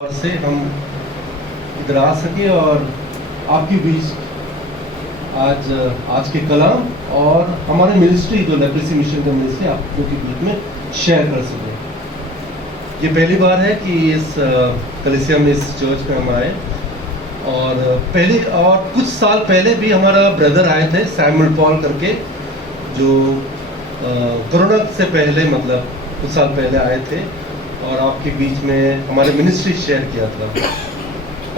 और से हम इधर आ सके और आपके बीच आज के कलाम और हमारे मिनिस्ट्री जो लेप्रेसी मिशन का मिनिस्ट्री आप लोगों के बीच में शेयर कर सकें। ये पहली बार है कि इस कलीसिया में, इस चर्च में हम आए और पहले और कुछ साल पहले भी हमारा ब्रदर आए थे सैमुअल पॉल करके, जो कोरोना से पहले मतलब कुछ साल पहले आए थे और आपके बीच में हमारे मिनिस्ट्री शेयर किया था।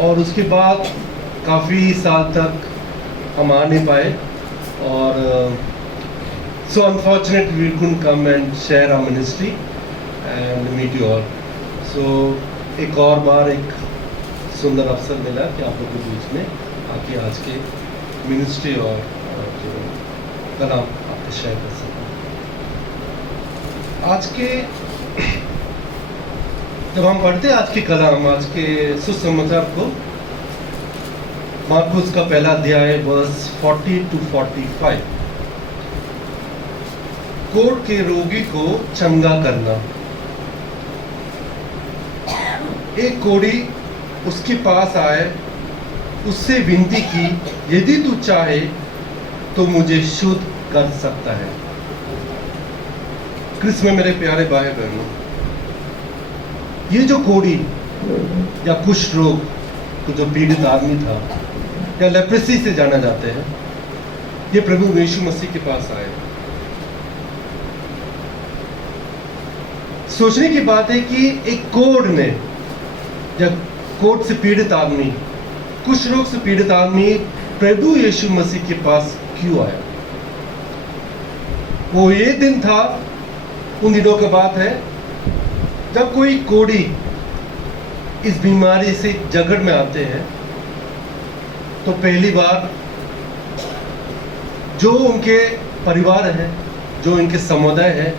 और उसके बाद काफ़ी साल तक हम आ नहीं पाए और so unfortunate we couldn't come and share our ministry and meet you all. So एक और बार एक सुंदर अवसर मिला कि आप लोगों के बीच में आके आज के मिनिस्ट्री और जो कलाम आपके शेयर कर सकें। आज के जब हम पढ़ते हैं आज के कलाम, आज के सुसमाचार को, मार्कुस का पहला अध्याय वर्स 40 to 45, कोढ़ के रोगी को चंगा करना। एक कोढ़ी उसके पास आए, उससे विनती की, यदि तू चाहे तो मुझे शुद्ध कर सकता है। क्रिस्त में मेरे प्यारे भाई बहनों, ये जो कोढ़ी या कुष्ठ रोग तो जो पीड़ित आदमी था या लेप्रेसी से जाना जाते हैं, ये प्रभु यीशु मसीह के पास आए। सोचने की बात है कि एक कोढ़ में या कोढ़ से पीड़ित आदमी, कुष्ठ रोग से पीड़ित आदमी प्रभु यीशु मसीह के पास क्यों आया। वो ये दिन था, उन दिनों की बात है, जब कोई कोढ़ी इस बीमारी से जगड़ में आते हैं तो पहली बार जो उनके परिवार है, जो उनके समुदाय है,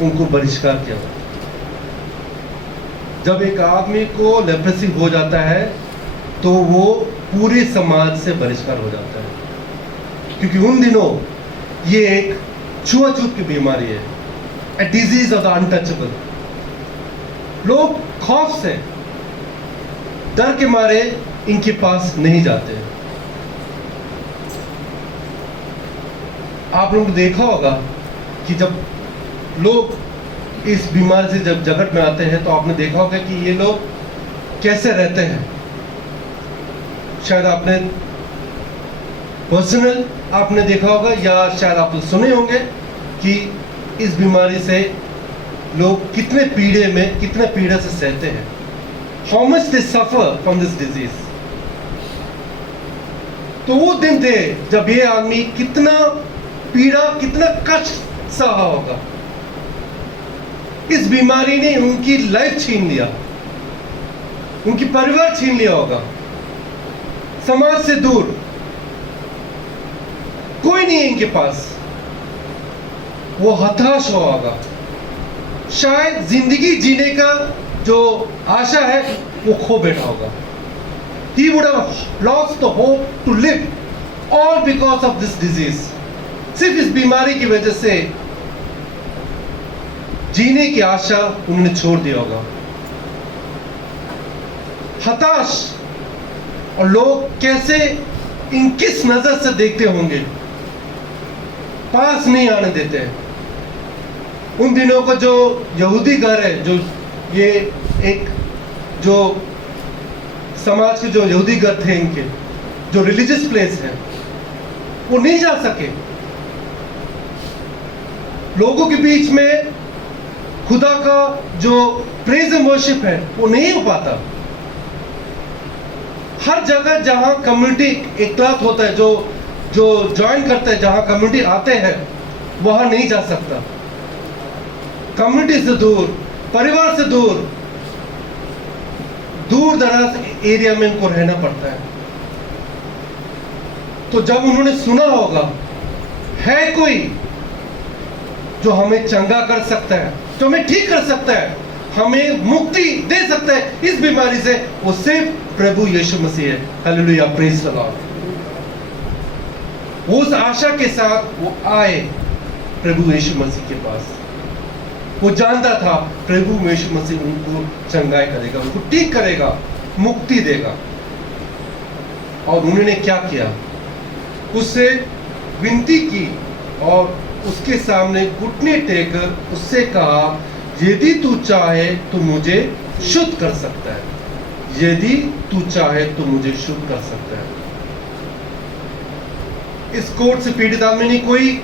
उनको बहिष्कार किया जाता है। जब एक आदमी को लेप्रेसी हो जाता है तो वो पूरे समाज से बहिष्कार हो जाता है, क्योंकि उन दिनों ये एक छुआछूत की बीमारी है, a disease of the untouchable। लोग खौफ से, डर के मारे इनके पास नहीं जाते। आप लोगों ने देखा होगा कि जब लोग इस बीमारी से जब जगत में आते हैं तो आपने देखा होगा कि ये लोग कैसे रहते हैं। शायद आपने पर्सनल आपने देखा होगा या शायद आप सुने होंगे कि इस बीमारी से लोग कितने पीड़ा से सहते हैं। How much they suffer from this disease. तो वो दिन थे जब ये आदमी कितना पीड़ा, कितना कष्ट सहा होगा। इस बीमारी ने उनकी लाइफ छीन लिया, उनकी परिवार छीन लिया होगा, समाज से दूर कोई नहीं है इनके पास। वो हताश होगा, शायद जिंदगी जीने का जो आशा है वो खो बैठा होगा। He would have lost the hope to live, all because of this disease। सिर्फ इस बीमारी की वजह से जीने की आशा उन्होंने छोड़ दिया होगा। हताश, और लोग कैसे इन किस नजर से देखते होंगे, पास नहीं आने देते हैं। उन दिनों का जो यहूदी घर है, जो ये एक जो समाज के जो यहूदी घर थे, इनके जो रिलीजियस प्लेस है, वो नहीं जा सके। लोगों के बीच में खुदा का जो प्रेज एंड वर्शिप है वो नहीं हो पाता। हर जगह जहां कम्युनिटी इकलात होता है, जो ज्वाइन करता है, जहां कम्युनिटी आते हैं, वहां नहीं जा सकता। कम्युनिटी से दूर, परिवार से दूर, दूर दराज एरिया में इनको रहना पड़ता है। तो जब उन्होंने सुना होगा है कोई जो हमें चंगा कर सकता है, जो हमें ठीक कर सकता है, हमें मुक्ति दे सकता है इस बीमारी से, वो सिर्फ प्रभु यीशु मसीह है। Hallelujah, praise the Lord. उस आशा के साथ वो आए प्रभु यीशु मसीह के पास। वो जानता था प्रभु यीशु मसीह उनको चंगाई करेगा, उनको ठीक करेगा, मुक्ति देगा। और उन्होंने क्या किया? उससे विनती की और उसके सामने घुटने टेकर उससे कहा, यदि तू चाहे तो मुझे शुद्ध कर सकता है, यदि तू चाहे तो मुझे शुद्ध कर सकता है। इस कोर्ट से पीड़ित आदमी ने कोई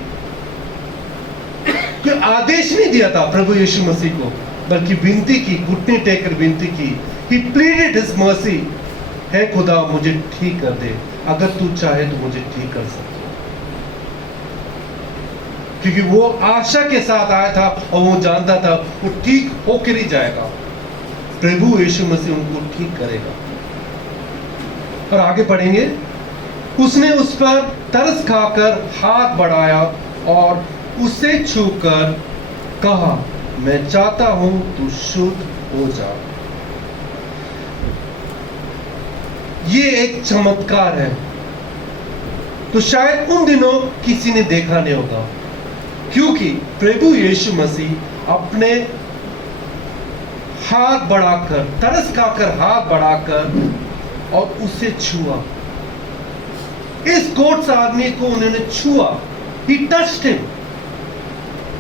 आदेश नहीं दिया था प्रभु यीशु मसीह को, बल्कि विनती की, घुटने टेकर विनती की। He pleaded his mercy, है खुदा मुझे ठीक कर दे, अगर तू चाहे तो मुझे ठीक कर सकता है। क्योंकि वो आशा के साथ आया था और वो जानता था वो ठीक होकर ही जाएगा, प्रभु यीशु मसीह उनको ठीक करेगा। और आगे पढ़ेंगे, उसने उस पर तरस खाकर हाथ बढ़ाया और उसे छूकर कहा, मैं चाहता हूं तू शुद्ध हो जा। ये एक चमत्कार है, तो शायद उन दिनों किसी ने देखा नहीं होगा, क्योंकि प्रभु यीशु मसीह अपने हाथ बढ़ाकर, तरस खाकर हाथ बढ़ाकर और उसे छुआ। इस कोर्ट आदमी को उन्होंने छुआ, he touched him।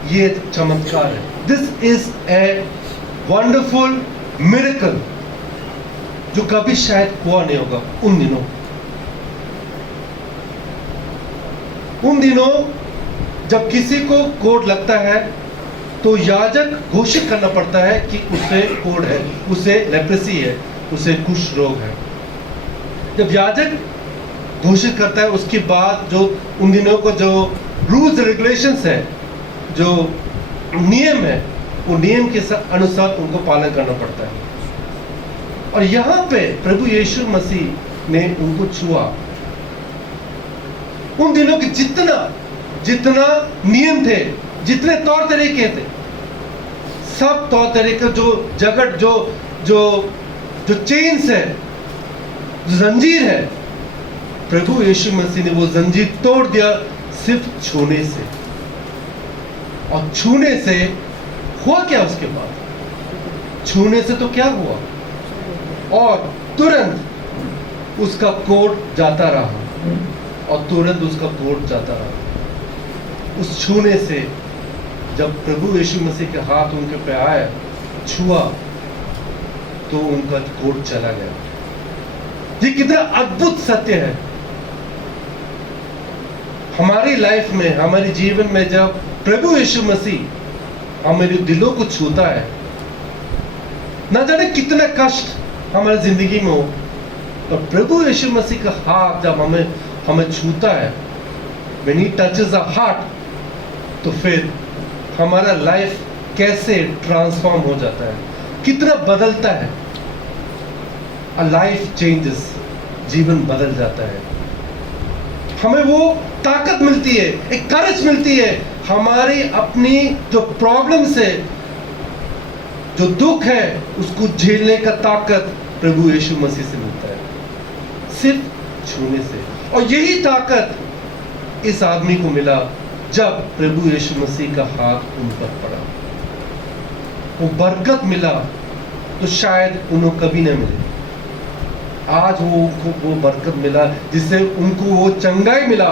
ये चमत्कार है। This is a wonderful miracle जो कभी शायद हुआ नहीं होगा उन दिनों। उन दिनों जब किसी को कोढ़ लगता है तो याजक घोषित करना पड़ता है कि उसे कोढ़ है, उसे लेप्रेसी है, उसे कुष्ठ रोग है। जब याजक घोषित करता है, उसके बाद जो उन दिनों को जो रूल्स रेगुलेशंस है, जो नियम है, वो नियम के अनुसार उनको पालन करना पड़ता है। और यहां पे प्रभु यीशु मसीह ने उनको छुआ। उन दिनों के जितना नियम थे, जितने तौर तरीके थे, सब तौर तरीके, जो जगत, जो चेन्स है, जो जंजीर है, प्रभु यीशु मसीह ने वो जंजीर तोड़ दिया सिर्फ छूने से। और छूने से हुआ क्या? उसके बाद छूने से तो क्या हुआ? और तुरंत उसका कोढ़ जाता रहा, और तुरंत उसका कोढ़ जाता रहा। उस छूने से जब प्रभु यीशु मसीह के हाथ उनके पे आया, छुआ, तो उनका कोढ़ चला गया। ये कितना अद्भुत सत्य है। हमारी लाइफ में, हमारे जीवन में जब प्रभु यीशु मसीह हमारे दिलों को छूता है, ना जाने कितना कष्ट हमारी जिंदगी में हो, पर प्रभु यीशु मसीह का हाथ जब हमें छूता है, when he touches our heart, तो फिर हमारा लाइफ कैसे ट्रांसफॉर्म हो जाता है, कितना बदलता है। A life changes, जीवन बदल जाता है। हमें वो ताकत मिलती है, एक करेज मिलती है। हमारी अपनी जो प्रॉब्लम्स है, जो दुख है, उसको झेलने का ताकत प्रभु यीशु मसीह से मिलता है, सिर्फ छूने से। और यही ताकत इस आदमी को मिला जब प्रभु यीशु मसीह का हाथ उन पर पड़ा। वो बरकत मिला तो शायद उन्हें कभी न मिले। आज वो बरकत मिला जिससे उनको वो चंगाई मिला,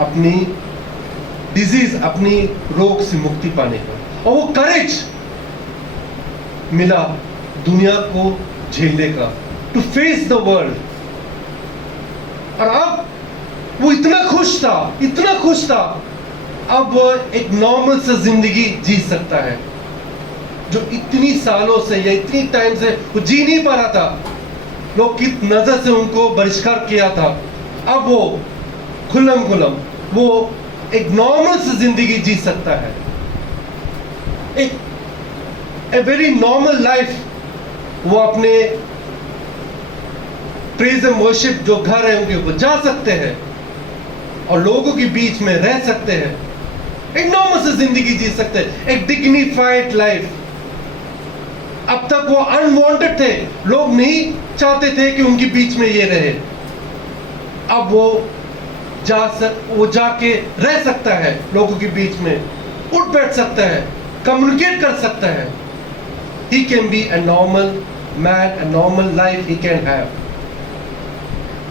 अपनी डिजीज, अपनी रोग से मुक्ति पाने का, और वो करेज मिला दुनिया को झेलने का, टू फेस द वर्ल्ड। और अब वो इतना खुश था, अब वो एक नॉर्मल सा जिंदगी जी सकता है, जो इतनी सालों से या इतनी टाइम से वो जी नहीं पा रहा था। लोग की नजर से उनको बहिष्कार किया था, अब वो खुल्लम वो एक नॉर्मल सी जिंदगी जी सकता है, एक वेरी नॉर्मल लाइफ। वो अपने प्रेज एंड वर्शिप जो घर है उनके वो जा सकते हैं और लोगों के बीच में रह सकते हैं, एक नॉर्मल सी जिंदगी जी सकते हैं, एक डिग्निफाइड लाइफ। अब तक वो अनवांटेड थे, लोग नहीं चाहते थे कि उनके बीच में ये रहे। अब वो जाके रह सकता है, लोगों के बीच में उठ बैठ सकता है, कम्युनिकेट कर सकता है। He can be a normal man, a normal life he can have.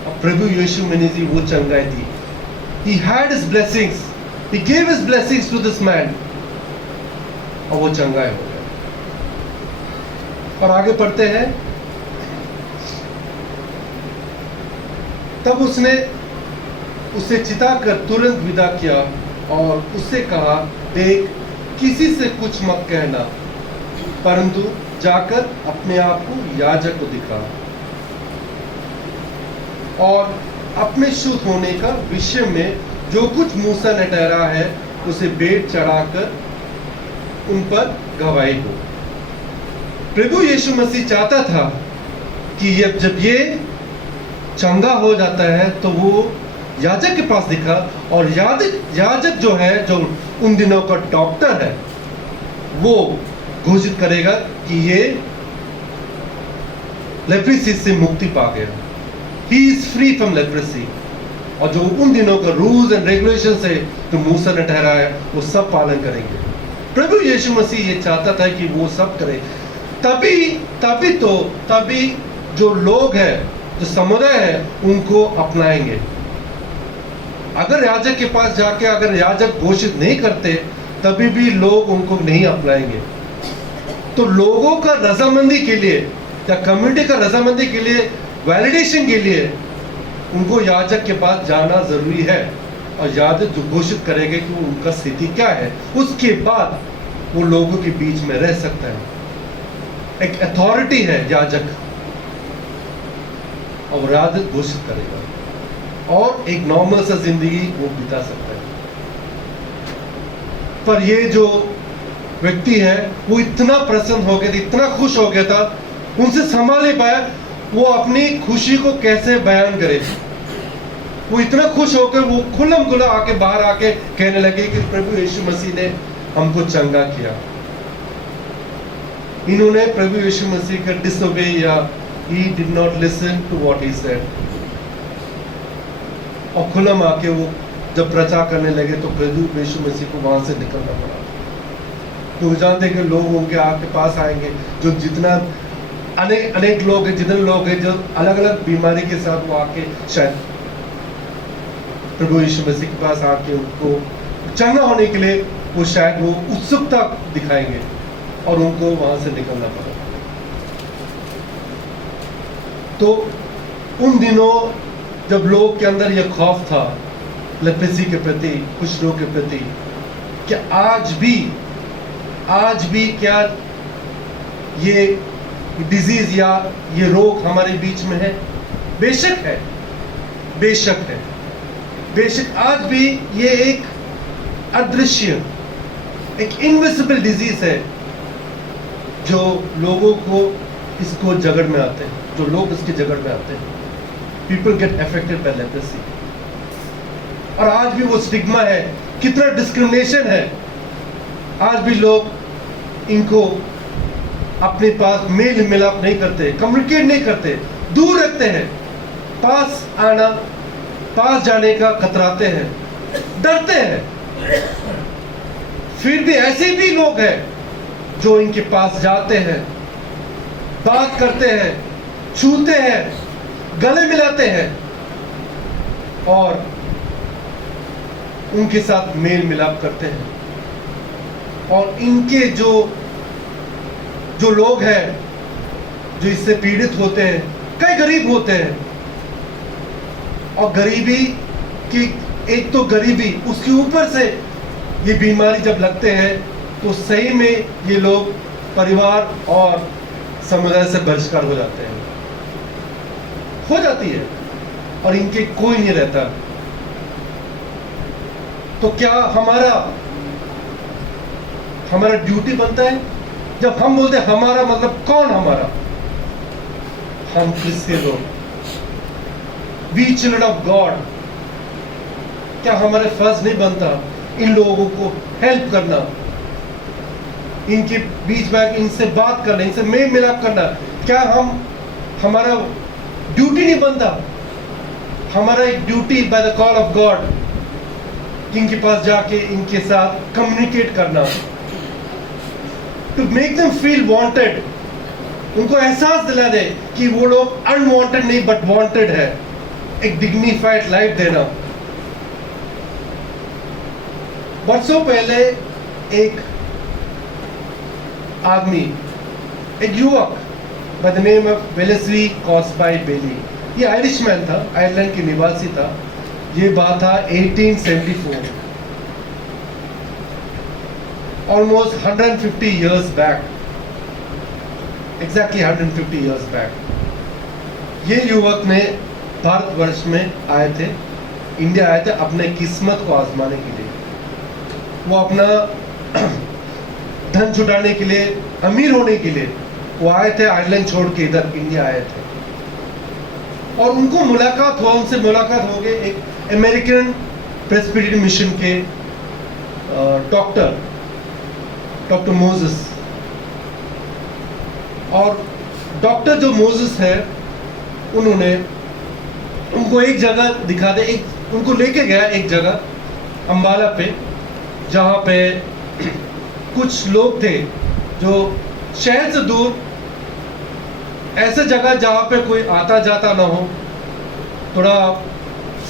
और प्रभु यीशु मसीह जी वो चंगाई थी। He had his blessings. He gave his blessings to this man. और वो चंगाई हो गया। और आगे पढ़ते हैं, तब उसने उसे चिताकर तुरंत विदा किया और उससे कहा, देख, किसी से कुछ मत कहना, परंतु जाकर अपने आप को याजक को दिखा और अपने शुद्ध होने का विषय में जो कुछ मूसा ने ठहरा है उसे भेंट चढ़ाकर उन पर गवाही हो। प्रभु यीशु मसीह चाहता था कि जब ये चंगा हो जाता है तो वो याजक के पास दिखा, और याजक जो है, जो उन दिनों का डॉक्टर है, वो घोषित करेगा कि ये लेप्रेसी से मुक्ति पा गया। He is free from leprosy. और जो उन दिनों का रूल्स एंड रेगुलेशन है जो मूसा ने ठहराया है वो सब पालन करेंगे। प्रभु यीशु मसीह ये चाहता था कि वो सब करे, तभी जो लोग हैं, जो समुदाय है, उनको अपनाएंगे। अगर याजक के पास जाके अगर याजक घोषित नहीं करते तभी भी लोग उनको नहीं अपनाएंगे। तो लोगों का रजामंदी के लिए या कम्युनिटी का रजामंदी के लिए, वैलिडेशन के लिए उनको याजक के पास जाना जरूरी है, और याजक जो घोषित करेंगे कि उनका स्थिति क्या है, उसके बाद वो लोगों के बीच में रह सकता है। एक अथॉरिटी है याजक, और याजक घोषित करेगा और एक नॉर्मल सा जिंदगी वो बिता सकता है। पर ये जो व्यक्ति है वो इतना प्रसन्न हो गया था, इतना खुश हो गया था, उनसे संभाल नहीं पाया वो अपनी खुशी को कैसे बयान करे। वो इतना खुश होकर वो खुल्लम खुला आके बाहर आके कहने लगे कि प्रभु यीशु मसीह ने हमको चंगा किया। इन्होंने प्रभु यीशु मसीह का डिसोबे या he did not listen to what he said। और खुल्लम आके वो जब प्रचार करने लगे तो प्रभु यीशु मसीह को वहां से निकलना पड़ा। तो जानते कि लोग उनके आपके पास आएंगे, जो जितना अनेक लोग हैं, जितने लोग हैं जो अलग अलग बीमारी के साथ वो आके शायद प्रभु यीशु मसीह के पास आके उनको चंगा होने के लिए वो शायद वो उत्सुकता दिखाएंगे और उनको वहां से निकलना पड़ा। तो उन दिनों जब लोग के अंदर यह खौफ था लेप्रेसी के प्रति, कुछ रोग के प्रति, क्या आज भी क्या ये डिजीज या ये रोग हमारे बीच में है? बेशक है, बेशक आज भी ये एक अदृश्य, एक इनविजिबल डिजीज है जो लोगों को इसको जगड़ में आते हैं, जो लोग इसके जगड़ में आते हैं। People get affected by leprosy. और आज भी वो स्टिग्मा है, कितना डिस्क्रिमिनेशन है। आज भी लोग इनको अपने पास मेल मिलाप नहीं करते, कम्युनिकेट नहीं करते, दूर रखते हैं, पास जाने का कतराते हैं, डरते हैं। फिर भी ऐसे भी लोग हैं जो इनके पास जाते हैं, बात करते हैं, छूते हैं, गले मिलाते हैं और उनके साथ मेल मिलाप करते हैं। और इनके जो लोग हैं जो इससे पीड़ित होते हैं, कई गरीब होते हैं, और गरीबी की एक तो गरीबी, उसके ऊपर से ये बीमारी जब लगते हैं तो सही में ये लोग परिवार और समुदाय से बहिष्कार हो जाते हैं, हो जाती है, और इनके कोई नहीं रहता। तो क्या हमारा ड्यूटी बनता है? जब हम बोलते हैं हमारा, मतलब कौन हमारा? हम क्रिश्चियन लोग, वी चिल्ड्रन ऑफ गॉड। क्या हमारे फर्ज नहीं बनता इन लोगों को हेल्प करना, इनके बीच में इनसे बात करना, इनसे मेल मिलाप करना? क्या हमारा ड्यूटी नहीं बनता? हमारा एक duty by the call of God, इनके पास जाके इनके साथ कम्युनिकेट करना, to make them feel wanted, उनको एहसास दिला दे कि वो लोग अनवांटेड नहीं बट वांटेड है, एक डिग्निफाइड लाइफ देना। बरसों पहले एक आदमी, एक युवक by the name of Wellesley Cosby Bailey, ये आयरिशमैन था, आयरलैंड के निवासी था। ये बात था 1874, almost 150 years back, exactly 150 years back. ये युवक ने भारतवर्ष में आए थे, इंडिया आए थे अपने किस्मत को आजमाने के लिए। वो अपना धन जुटाने के लिए, अमीर होने के लिए वो आए थे, आयरलैंड छोड़ के इधर इंडिया आए थे। और उनको उनसे मुलाकात हो गई एक अमेरिकन प्रेस्बिटेरियन मिशन के डॉक्टर मोसेस। और डॉक्टर जो मोसेस है, उन्होंने उनको एक जगह दिखा दे, उनको लेके गया एक जगह अंबाला पे, जहाँ पे कुछ लोग थे जो शहर से दूर, ऐसे जगह जहाँ पे कोई आता जाता ना हो, थोड़ा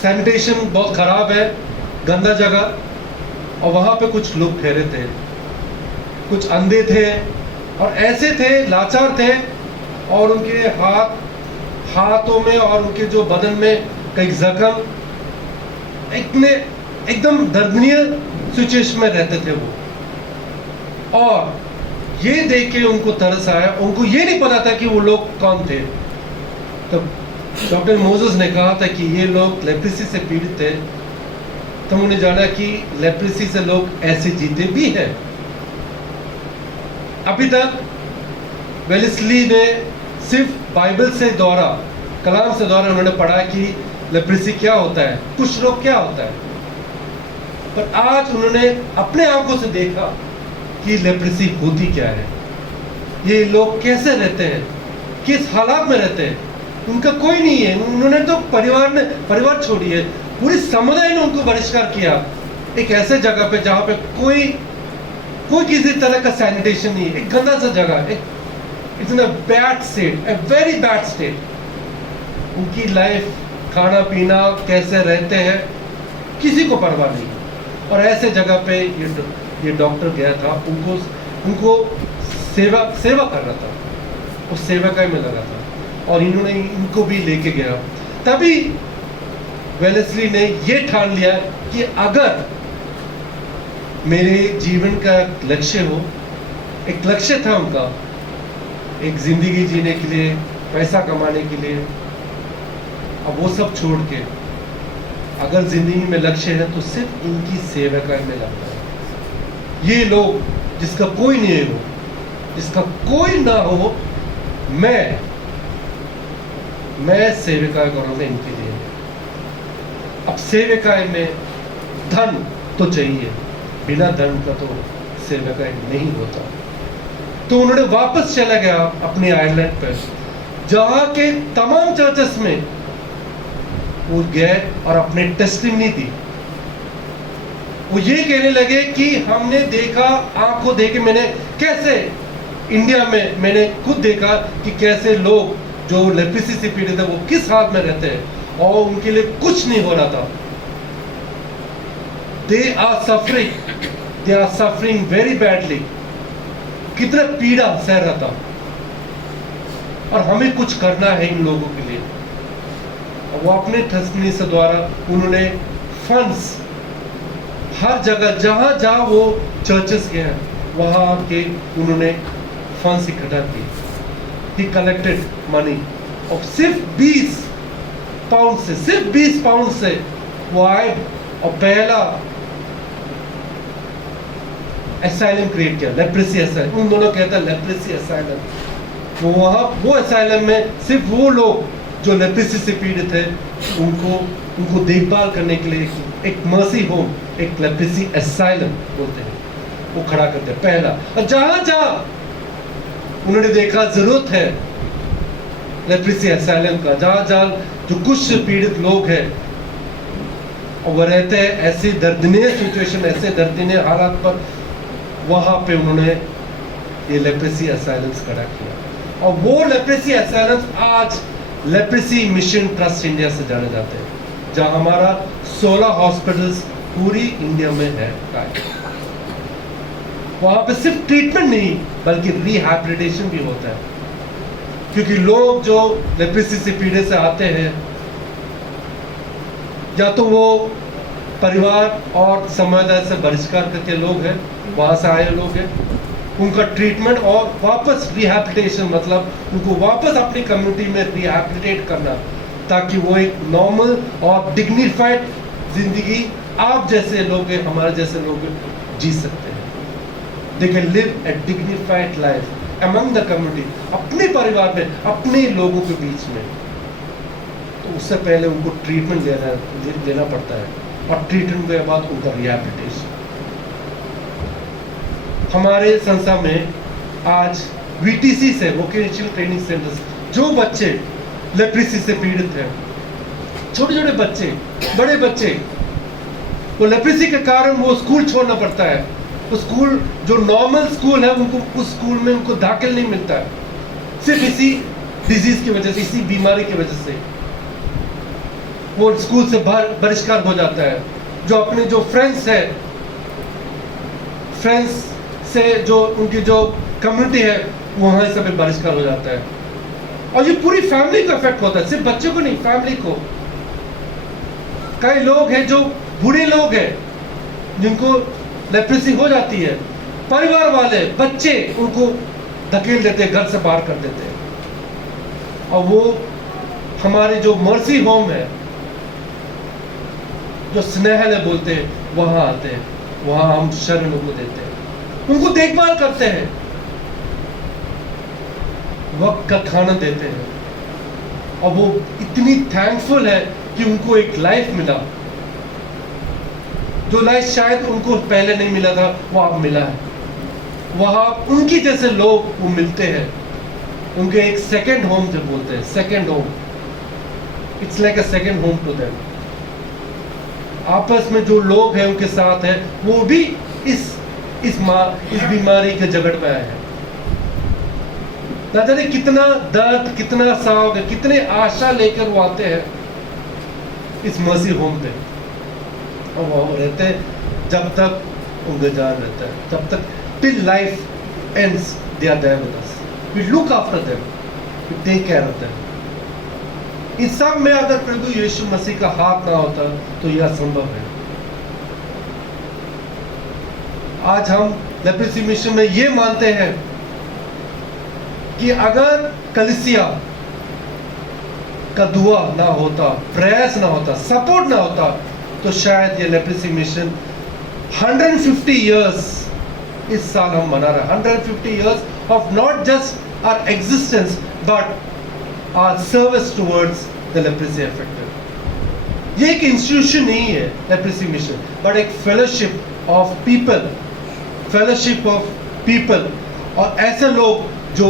सैनिटेशन बहुत खराब है, गंदा जगह, और वहाँ पे कुछ लोग ठहरे थे, कुछ अंधे थे और ऐसे थे, लाचार थे, और उनके हाथों में और उनके जो बदन में कई जख्म, एकदम दर्दनीय सिचुएशन में रहते थे वो। और ये देख के उनको तरस आया, उनको ये नहीं पता था कि वो लोग कौन थे। तो डॉक्टर मोसेस ने कहा था कि ये लोग लेप्रेसी से पीड़ित थे। तो उन्होंने जाना कि लेप्रेसी से लोग ऐसे जीते भी हैं। अभी तक वेलेस्ली ने सिर्फ बाइबल से द्वारा, कलाम से द्वारा उन्होंने पढ़ा कि लेप्रेसी क्या होता है, कुष्ठ रोग क्या होता है, पर आज उन्होंने अपने आंखों से देखा कि लेप्रेसी होती क्या है, ये लोग कैसे रहते हैं, किस हालात में रहते हैं, उनका कोई नहीं है। उन्होंने तो परिवार छोड़ी है, पूरी समुदाय ने उनको बहिष्कार किया एक ऐसे जगह पे जहाँ पे कोई किसी तरह का सैनिटेशन नहीं है, एक गंदा सा जगह, it's in a bad state, a very bad state. उनकी लाइफ, खाना पीना, कैसे रहते हैं, किसी को परवाह नहीं। और ऐसे जगह पे ये डॉक्टर गया था, उनको सेवा कर रहा था, उस सेवकाई में लगा था, और इन्होंने इनको भी लेके गया। तभी वेलेस्ली ने ये ठान लिया कि अगर मेरे जीवन का लक्ष्य हो, एक लक्ष्य था उनका, एक जिंदगी जीने के लिए, पैसा कमाने के लिए, अब वो सब छोड़ के अगर जिंदगी में लक्ष्य है तो सिर्फ इनकी सेवा करने लगता है। ये लोग जिसका कोई नहीं हो, जिसका कोई ना हो, मैं सेविकाएं करूंगा इनके लिए। अब सेविकाएं में धन तो चाहिए, बिना धन का तो सेविकाएं नहीं होता। तो उन्होंने वापस चला गया अपने आयरलैंड पर, जहां के तमाम चर्चेस में वो गए और अपने टेस्टिमनी दी। वो ये कहने लगे कि हमने देखा, आंखों देखे, मैंने कैसे इंडिया में मैंने खुद देखा कि कैसे लोग जो लेप्रेसी से पीड़ित है वो किस हाल में रहते हैं, और उनके लिए कुछ नहीं हो रहा था। They are suffering very badly, कितना पीड़ा सह रहा था, और हमें कुछ करना है इन लोगों के लिए। वो अपने टेस्टिमनी से द्वारा उन्होंने फंड्स हर जगह जहां जहां वो चर्चेस गए वहां के उन्होंने फंड्स इकट्ठा किए। ही कलेक्टेड मनी, और सिर्फ 20 पाउंड से वो आए और पहला एसाइलम क्रिएट किया, लेप्रेसी एसाइलम। उन दोनों कहता है लेप्रेसी एसाइलम। वो एसाइलम में सिर्फ वो लोग जो लेप्रेसी से पीड़ित है उनको देखभाल करने के लिए एक मर्सी होम, एक लेप्रेसी एसाइलम बोलते हैं, वो खड़ा करते हैं पहला। और जहां जहां उन्होंने देखा जरूरत है लेप्रेसी एसाइलम का, जहां जहां जो कुछ से पीड़ित लोग हैं और वो रहते हैं ऐसे दर्दनीय सिचुएशन, ऐसे दर्दनीय हालात पर, वहां पे उन्होंने ये लेप्रेसी असाइलम्स खड़ा किया। और वो लेप्रेसी असाइलम्स आज लेप्रेसी मिशन ट्रस्ट इंडिया से जाने जाते हैं, जहां हमारा 16 हॉस्पिटल्स पूरी इंडिया में है। वहां पे सिर्फ ट्रीटमेंट नहीं बल्कि रिहैबिलिटेशन भी होता है, क्योंकि लोग जो लेप्रेसी से पीड़ित से आते हैं, या तो वो परिवार और समुदाय से बहिष्कार करके लोग हैं, वहां से आए लोग हैं, उनका ट्रीटमेंट और वापस रिहैबिलिटेशन, मतलब उनको वापस अपनी कम्युनिटी में रिहैबिलिटेट करना, ताकि वो एक नॉर्मल और डिग्निफाइड जिंदगी आप जैसे लोग हैं, हमारे जैसे लोग जी सकते हैं। They can live A dignified life among the community, अपने परिवार में, अपने लोगों के बीच में। तो उससे पहले उनको ट्रीटमेंट देना पड़ता है, और ट्रीटमेंट के बाद उनका रिहैबिलिटेशन। हमारे संस्था में आज वीटीसी से, वोकेशनल ट्रेनिंग सेंटर्स, जो बच्चे लेप्रेसी से पीड़ित हैं, छोटे छोटे बच्चे, बड़े बच्चे, वो लेप्रेसी के कारण वो स्कूल छोड़ना पड़ता है। वो स्कूल जो नॉर्मल स्कूल है, उनको उस स्कूल में उनको दाखिल नहीं मिलता है, सिर्फ इसी डिजीज की वजह से, इसी बीमारी की वजह से वो स्कूल से बहिष्कार हो जाता है। जो अपने जो फ्रेंड्स है, फ्रेंड्स से जो उनकी जो कम्युनिटी है, वहां से भी बहिष्कार हो जाता है। और ये पूरी फैमिली को इफेक्ट होता है, सिर्फ बच्चों को नहीं, फैमिली को। कई लोग हैं जो बूढ़े लोग हैं, जिनको लेप्रेसी हो जाती है, परिवार वाले, बच्चे उनको धकेल देते हैं, घर से बाहर कर देते हैं। और वो हमारे जो मर्सी होम है, जो स्नेहल बोलते हैं, वहां आते हैं, वहां हम शरण उनको देते हैं, उनको देखभाल करते हैं, वक्त का खाना देते हैं। और वो इतनी थैंकफुल है कि उनको एक लाइफ मिला, जो लाइफ शायद उनको पहले नहीं मिला था, वो अब मिला है। वहां उनकी जैसे लोग वो मिलते हैं, उनके एक सेकंड होम जो बोलते हैं, second home, it's like a second home to them. आपस में जो लोग हैं उनके साथ हैं, वो भी इस बीमारी के जगड़ में आए हैं। ना जाने कितना दर्द, कितना साव, कितने आशा लेकर वो आते हैं इस मर्सी होम पे, और वो रहते हैं जब तक उनका जान रहता है, जब तक till life ends they are there with us, we look after them, we take care of them. इस सब में अगर प्रभु यीशु मसीह का हाथ ना होता तो यह असंभव है। आज हम लेप्रेसी मिशन में ये मानते हैं कि अगर कलीसिया का दुआ ना होता, प्रयास ना होता, सपोर्ट ना होता, तो शायद ये लेप्रेसी मिशन 150 इयर्स इस साल हम मना रहे हैं, 150 years of not just our existence but our service towards the leprosy affected. ये एक इंस्टीट्यूशन नहीं है लेप्रेसी मिशन, बट एक fellowship of people, fellowship of people, और ऐसे लोग जो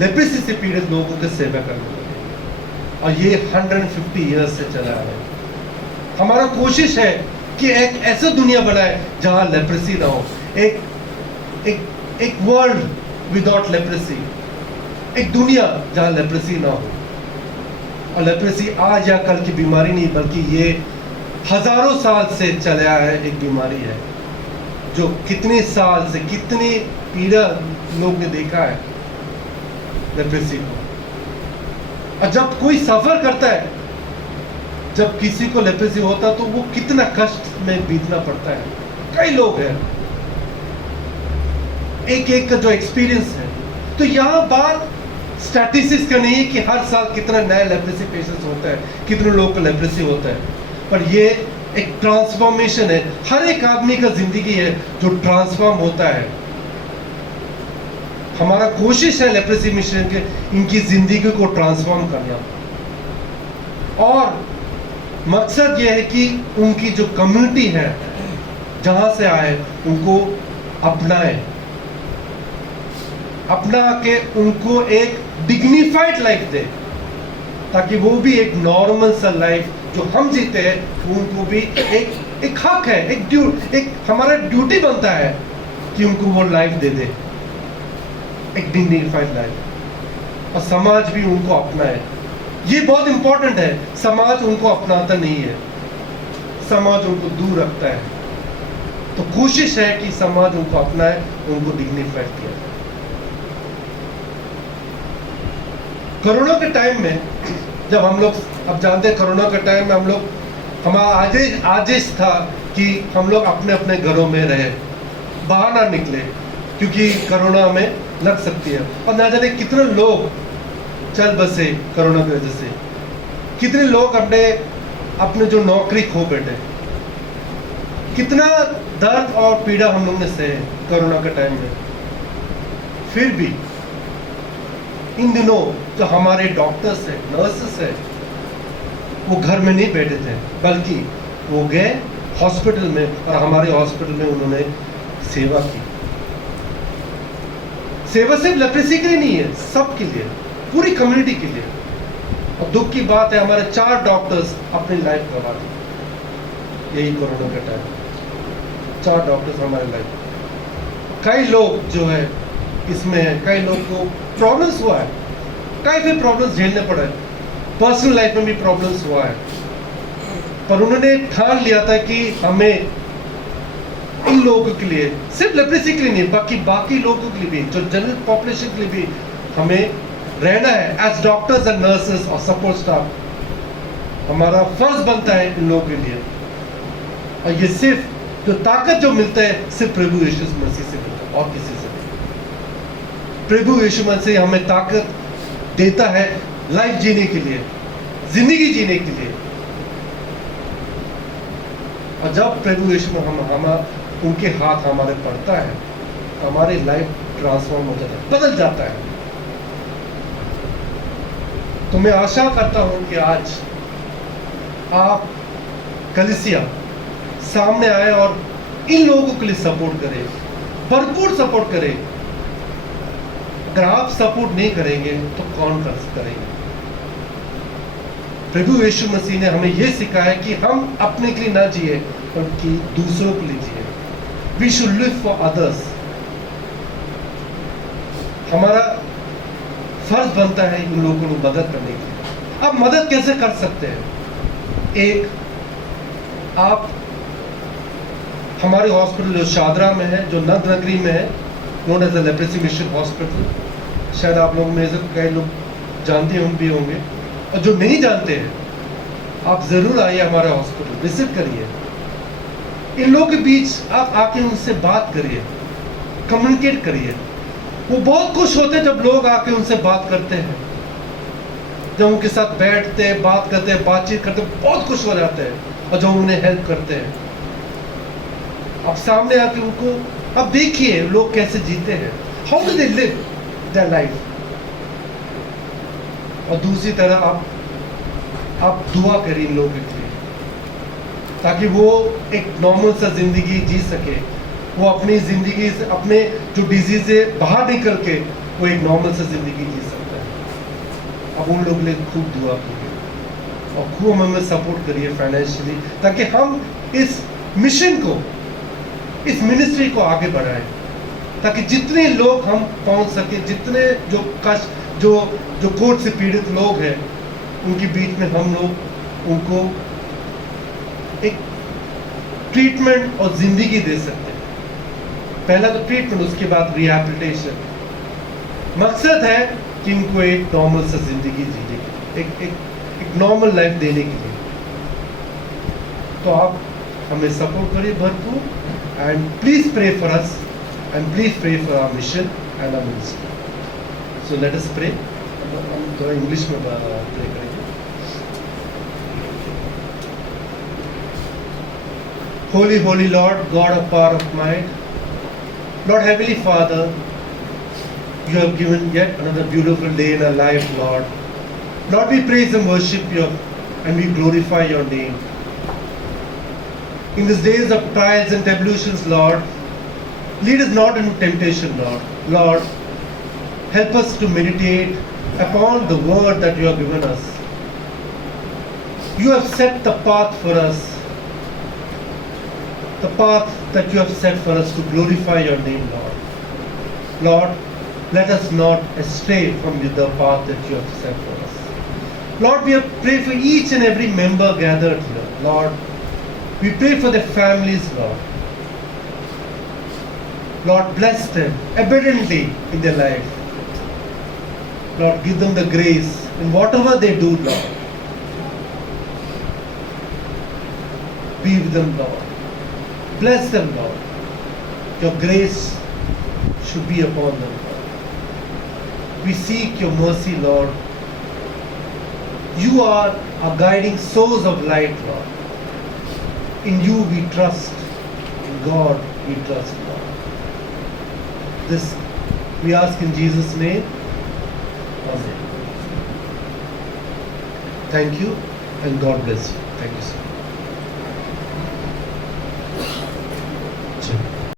लेप्रेसी से पीड़ित लोगों की सेवा करने लगे। और ये 150 इयर्स से चला आ रहा है। हमारा कोशिश है कि एक ऐसा दुनिया बनाए जहां लेप्रेसी ना हो, एक वर्ल्ड विदाउट लेप्रेसी, एक दुनिया जहां लेप्रेसी ना हो। और लेप्रेसी आज या कल की बीमारी नहीं, बल्कि ये हजारों साल से चला आया है एक बीमारी है, जो कितने साल से, कितने पीड़ा लोग ने देखा है लेप्रेसी को। और जब कोई सफर करता है, जब किसी को लेप्रेसी होता है, तो वो कितना कष्ट में बीतना पड़ता है। कई लोग हैं, एक एक का जो एक्सपीरियंस है। तो यहाँ बात स्टैटिस्टिक्स का नहीं है कि हर साल कितना नया लेप्रेसी पेशेंट्स होता है, कितने लोग को लेप्रेसी होता है, पर ये एक ट्रांसफॉर्मेशन है। हर एक आदमी का जिंदगी है जो ट्रांसफॉर्म होता है। हमारा कोशिश है लेप्रेसी मिशन के इनकी जिंदगी को ट्रांसफॉर्म करना, और मकसद यह है कि उनकी जो कम्युनिटी है जहां से आए, उनको अपनाए, अपना के उनको एक डिग्निफाइड लाइफ दे, ताकि वो भी एक नॉर्मल सा लाइफ जो हम जीते हैं, उनको भी एक हक है, एक हमारा ड्यूटी बनता है कि उनको वो लाइफ दे दे। एक डिग्निफाइड लाइफ, और समाज भी उनको अपनाए। ये बहुत इंपॉर्टेंट है, समाज उनको अपनाता नहीं है, समाज उनको दूर रखता है। तो कोशिश है कि समाज उनको अपनाए, उनको डिग्निफाइड किया जाए। कोरोना के टाइम में जब हम लोग, अब जानते हैं कोरोना के टाइम में हम लोग, हमारा आदेश था कि हम लोग अपने अपने घरों में रहे, बाहर ना निकले, क्योंकि कोरोना हमें लग सकती है। और ना जाने कितने लोग चल बसे कोरोना की वजह से, कितने लोग अपने जो नौकरी खो बैठे, कितना दर्द और पीड़ा हम लोग ने सहे कोरोना के टाइम में। फिर भी इन दिनों जो हमारे डॉक्टर्स हैं, नर्सेस हैं, वो घर में नहीं बैठे थे, बल्कि वो गए हॉस्पिटल में, और हमारे हॉस्पिटल में उन्होंने सेवा की। सेवा सिर्फ लेप्रेसी के लिए नहीं है, सबके लिए, पूरी कम्युनिटी के लिए। और दुख की बात है, हमारे 4 डॉक्टर्स अपनी लाइफ गंवा दी यही कोरोना के टाइम। 4 डॉक्टर्स हमारे लाइफ। कई लोग जो है इसमें है, कई लोग को प्रॉब्लम्स हुआ है, कई भी प्रॉब्लम्स झेलने पड़े, पर्सनल लाइफ में भी प्रॉब्लम्स हुआ है, पर उन्होंने ठान लिया था कि हमें इन लोगों के लिए, सिर्फ लेप्रेसी के लिए नहीं, बाकी लोगों के लिए भी, जो जनरल पॉपुलेशन के लिए भी हमें रहना है। एज डॉक्टर्स एंड नर्सेस और सपोर्ट स्टाफ हमारा फर्ज बनता है इन लोगों के लिए। और ये सिर्फ जो ताकत जो मिलता है सिर्फ प्रभु यीशु मसीह से मिलता है, और किसी से नहीं। प्रभु यीशु मसीह हमें ताकत देता है लाइफ जीने के लिए, जिंदगी जीने के लिए। और जब प्रभु यीशु हम उनके हाथ हमारे पड़ता है, हमारी लाइफ ट्रांसफॉर्म हो जाता है, बदल जाता है। तो मैं आशा करता हूं कि आज आप कलीसिया सामने आए और इन लोगों के लिए सपोर्ट करें, भरपूर सपोर्ट करें। अगर आप सपोर्ट नहीं करेंगे तो कौन करेंगे? प्रभु यीशु मसीह ने हमें यह सिखाया कि हम अपने के लिए ना जिए, बल्कि दूसरों के लिए जिए। We should live for others. हमारा फर्ज बनता है इन लोगों को मदद करने के लिए। आप मदद कैसे कर सकते हैं? एक, आप हमारे हॉस्पिटल जो शादरा में है, जो नंद नगरी में है, known as the leprosy mission hospital, शायद आप लोग में से कई लोग जानते भी होंगे, और जो नहीं जानते हैं आप जरूर आइए हमारे हॉस्पिटल, विजिट करिए। इन लोगों के बीच आप आके उनसे बात करिए, कम्युनिकेट करिए। वो बहुत खुश होते हैं जब लोग आके उनसे बात करते हैं, जब उनके साथ बैठते हैं, बात करते हैं, बातचीत करते हैं, बहुत खुश हो जाते हैं। और जब उन्हें हेल्प करते हैं, आप सामने आके उनको आप देखिए लोग कैसे जीते हैं, how do they live their life. और दूसरी तरह आप दुआ करिए इन लोगों के लिए, ताकि वो एक नॉर्मल सा जिंदगी जी सके, वो अपनी जिंदगी से, अपने जो डिजीज से बाहर निकल के वो एक नॉर्मल सा जिंदगी जी सकता है। अब उन लोगों के लिए खूब दुआ कीजिए और खूब हमें सपोर्ट करिए फाइनेंशियली, ताकि हम इस मिशन को, इस मिनिस्ट्री को आगे बढ़ाएं, ताकि जितने लोग हम पहुंच सके, जितने जो कष्ट, जो कोर्ट से पीड़ित लोग हैं, उनके बीच में हम लोग उनको एक ट्रीटमेंट और जिंदगी दे सकते हैं। पहला तो ट्रीटमेंट, उसके बाद रिहैबिलिटेशन। मकसद है कि इनको एक नॉर्मल सा जिंदगी जीने की, एक नॉर्मल लाइफ देने के लिए। तो आप हमें सपोर्ट करिए भरपूर, and please pray for us, and please pray for our mission and our ministry. So let us pray. हम थोड़ा इंग्लिश में प्रे करेंगे। Holy, holy Lord, God of power of might, Lord Heavenly Father, you have given yet another beautiful day in our life, Lord. Lord, we praise and worship you, and we glorify your name. In these days of trials and tribulations, Lord, lead us not into temptation, Lord. Lord, help us to meditate upon the word that you have given us. You have set the path for us, the path that you have set for us to glorify your name, Lord. Lord, let us not astray from the path that you have set for us. Lord, we pray for each and every member gathered here. Lord, we pray for their families, Lord. Lord, bless them abundantly in their life. Lord, give them the grace in whatever they do, Lord. Be with them, Lord. Bless them, Lord. Your grace should be upon them, Lord. We seek your mercy, Lord. You are our guiding source of light, Lord. In you we trust. In God we trust, Lord. This we ask in Jesus' name. Amen. Thank you and God bless you. Thank you, sir.